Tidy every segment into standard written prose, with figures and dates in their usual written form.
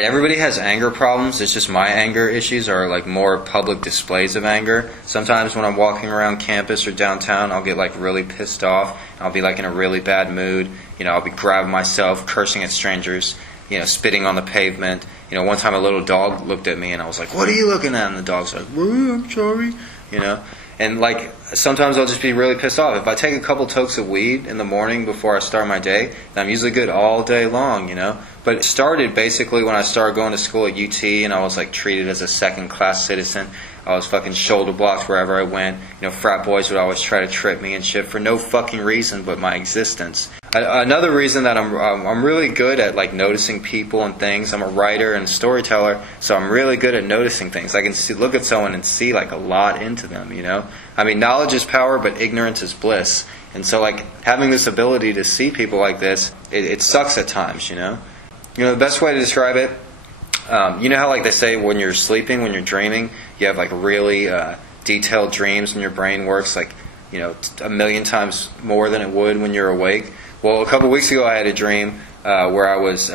Everybody has anger problems. It's just my anger issues are like more public displays of anger. Sometimes when I'm walking around campus or downtown, I'll get like really pissed off. I'll be like in a really bad mood. I'll be grabbing myself, cursing at strangers, spitting on the pavement. One time a little dog looked at me and I was like, "What are you looking at?" And the dog's like, "Well, I'm sorry." And like sometimes I'll just be really pissed off. If I take a couple tokes of weed in the morning before I start my day, then I'm usually good all day long, But it started basically when I started going to school at UT and I was like treated as a second class citizen. I was fucking shoulder blocked wherever I went. Frat boys would always try to trip me and shit for no fucking reason but my existence. Another reason that I'm really good at like noticing people and things. I'm a writer and storyteller, so I'm really good at noticing things. I can look at someone and see like a lot into them. I mean, knowledge is power, but ignorance is bliss. And so like having this ability to see people like this, it sucks at times. The best way to describe it. You know how like they say when you're sleeping, when you're dreaming, you have like really detailed dreams and your brain works like, a million times more than it would when you're awake. Well, a couple weeks ago I had a dream where I was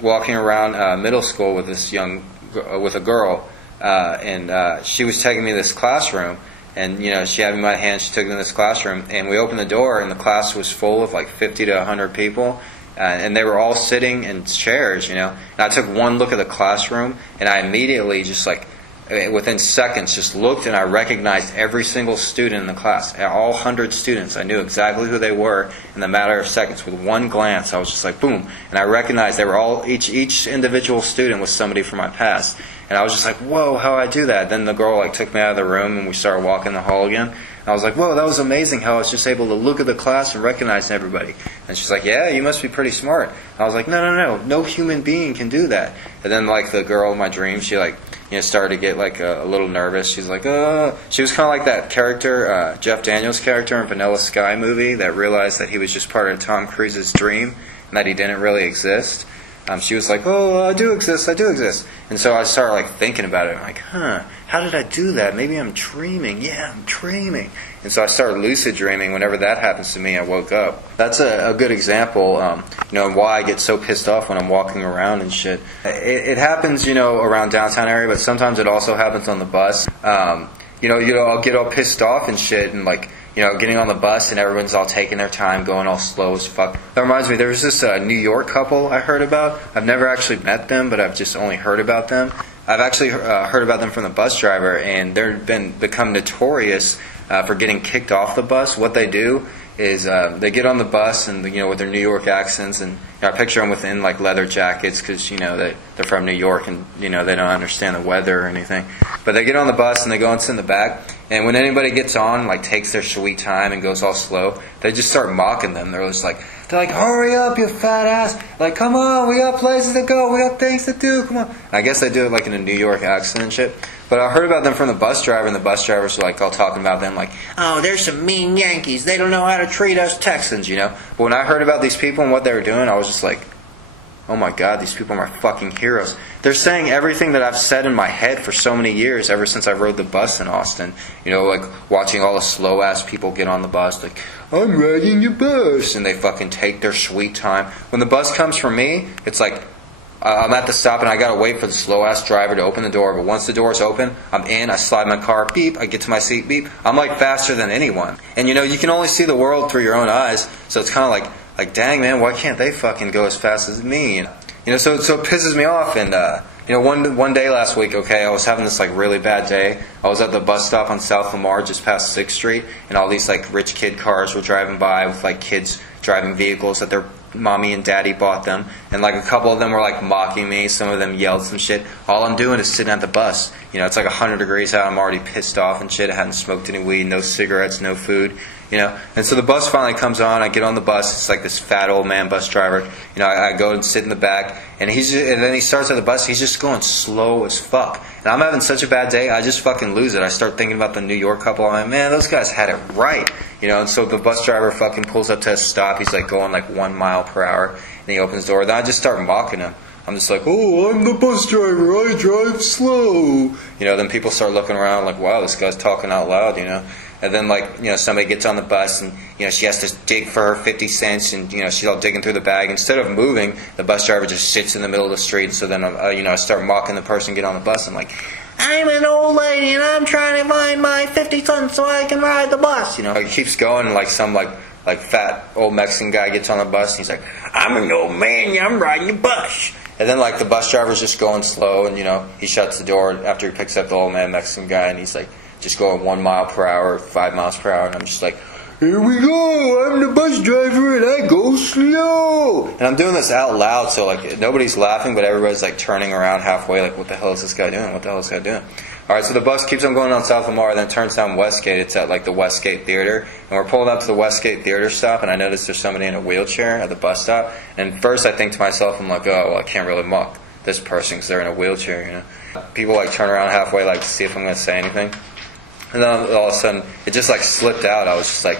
walking around middle school with with a girl, and she was taking me to this classroom, and she had me in my hand, she took me to this classroom, and we opened the door, and the class was full of like 50 to 100 people. And they were all sitting in chairs, And I took one look at the classroom, and I immediately just like, within seconds, just looked and I recognized every single student in the class. All 100 students. I knew exactly who they were in the matter of seconds. With one glance, I was just like, boom. And I recognized they were all, each individual student was somebody from my past. And I was just like, whoa, how'd I do that? Then the girl like took me out of the room and we started walking the hall again. And I was like, whoa, that was amazing how I was just able to look at the class and recognize everybody. And she's like, yeah, you must be pretty smart. I was like, no human being can do that. And then like the girl in my dream, she like, started to get like a little nervous. She's like, she was kind of like that character, Jeff Daniels' character in Vanilla Sky movie that realized that he was just part of Tom Cruise's dream and that he didn't really exist. She was like, I do exist. And so I started like thinking about it. I'm like, how did I do that? Maybe I'm dreaming. Yeah, I'm dreaming. And so I started lucid dreaming. Whenever that happens to me, I woke up. That's a good example, why I get so pissed off when I'm walking around and shit. It happens, around downtown area, but sometimes it also happens on the bus. I'll get all pissed off and shit and like, getting on the bus and everyone's all taking their time, going all slow as fuck. That reminds me, there was this New York couple I heard about. I've never actually met them, but I've just only heard about them. I've actually heard about them from the bus driver, and they've become notorious for getting kicked off the bus. What they do is they get on the bus and with their New York accents, and I picture them within like leather jackets because they're from New York and they don't understand the weather or anything. But they get on the bus and they go and sit in the back. And when anybody gets on, like takes their sweet time and goes all slow, they just start mocking them. They're like, hurry up, you fat ass! Like, come on, we got places to go, we got things to do. Come on. And I guess they do it like in a New York accent and shit. But I heard about them from the bus driver, and the bus drivers were like all talking about them like, oh, there's some mean Yankees. They don't know how to treat us Texans, But when I heard about these people and what they were doing, I was just like, oh my God, these people are my fucking heroes. They're saying everything that I've said in my head for so many years, ever since I rode the bus in Austin. Like watching all the slow ass people get on the bus, like, I'm riding your bus, and they fucking take their sweet time. When the bus comes for me, it's like, I'm at the stop and I gotta wait for the slow ass driver to open the door. But once the door's open, I'm in, I slide my car, beep, I get to my seat, beep. I'm like faster than anyone. And you can only see the world through your own eyes, so it's kind of like, dang man, why can't they fucking go as fast as me? So it pisses me off. And one day last week, I was having this like really bad day. I was at the bus stop on South Lamar, just past 6th Street, and all these like rich kid cars were driving by with like kids driving vehicles that their mommy and daddy bought them, and like a couple of them were like mocking me. Some of them yelled some shit. All I'm doing is sitting at the bus. It's like 100 degrees out. I'm already pissed off and shit. I hadn't smoked any weed, no cigarettes, no food. And so the bus finally comes on. I get on the bus. It's like this fat old man bus driver. I go and sit in the back, and then he starts at the bus. He's just going slow as fuck. And I'm having such a bad day, I just fucking lose it. I start thinking about the New York couple. I'm like, man, those guys had it right. And so the bus driver fucking pulls up to a stop. He's like going like 1 mile per hour, and he opens the door. Then I just start mocking him. I'm just like, oh, I'm the bus driver, I drive slow. Then people start looking around like, wow, this guy's talking out loud, And then, like, you know, somebody gets on the bus and, you know, she has to dig for her 50 cents and, you know, she's all digging through the bag. Instead of moving, the bus driver just sits in the middle of the street. So then, you know, I start mocking the person get on the bus. I'm like, I'm an old lady and I'm trying to find my 50 cents so I can ride the bus. You know, it keeps going, like some like fat old Mexican guy gets on the bus and he's like, I'm an old man, I'm riding the bus. And then, like, the bus driver's just going slow and, you know, he shuts the door after he picks up the old man Mexican guy and he's like just going 1 mile per hour, 5 miles per hour, and I'm just like, here we go, I'm the bus driver and I go slow. And I'm doing this out loud, so, like, nobody's laughing, but everybody's, like, turning around halfway, like, what the hell is this guy doing? What the hell is this guy doing? Alright, so the bus keeps on going down South Lamar, then turns down Westgate. It's at, like, the Westgate Theater. And we're pulling up to the Westgate Theater stop, and I notice there's somebody in a wheelchair at the bus stop. And first I think to myself, I'm like, oh, well, I can't really mock this person because they're in a wheelchair, you know. People, like, turn around halfway, like, to see if I'm going to say anything. And then all of a sudden, it just, like, slipped out. I was just like,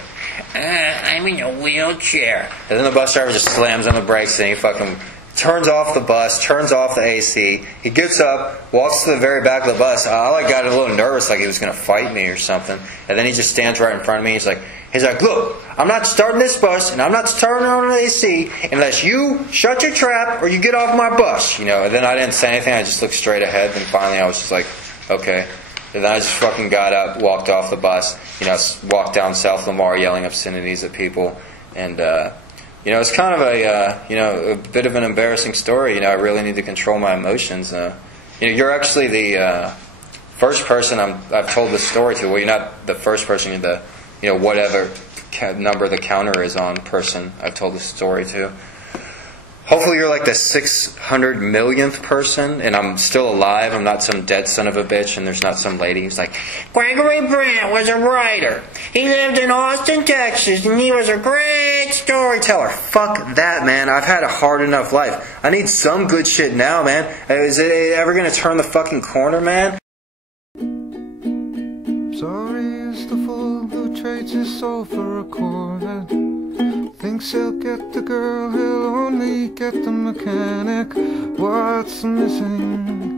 I'm in a wheelchair. And then the bus driver just slams on the brakes and he fucking turns off the bus, turns off the AC. He gets up, walks to the very back of the bus. I like got a little nervous, like he was going to fight me or something. And then he just stands right in front of me. He's like, look, I'm not starting this bus and I'm not starting on the AC unless you shut your trap or you get off my bus. You know, and then I didn't say anything. I just looked straight ahead. And finally I was just like, okay. And then I just fucking got up, walked off the bus, you know, walked down South Lamar yelling obscenities at people. And, you know, it's kind of a, you know, a bit of an embarrassing story. You know, I really need to control my emotions. You know, you're actually the first person I've told this story to. Well, you're not the first person, you're the, you know, whatever number the counter is on person I've told this story to. Hopefully you're like the 600 millionth person, and I'm still alive. I'm not some dead son of a bitch, and there's not some lady who's like, Gregory Brandt was a writer. He lived in Austin, Texas, and he was a great storyteller. Fuck that, man. I've had a hard enough life. I need some good shit now, man. Is it ever going to turn the fucking corner, man? Sorry is the fool who trades his soul for a Corvette. Thinks he'll get the girl, he'll only get the mechanic. What's missing?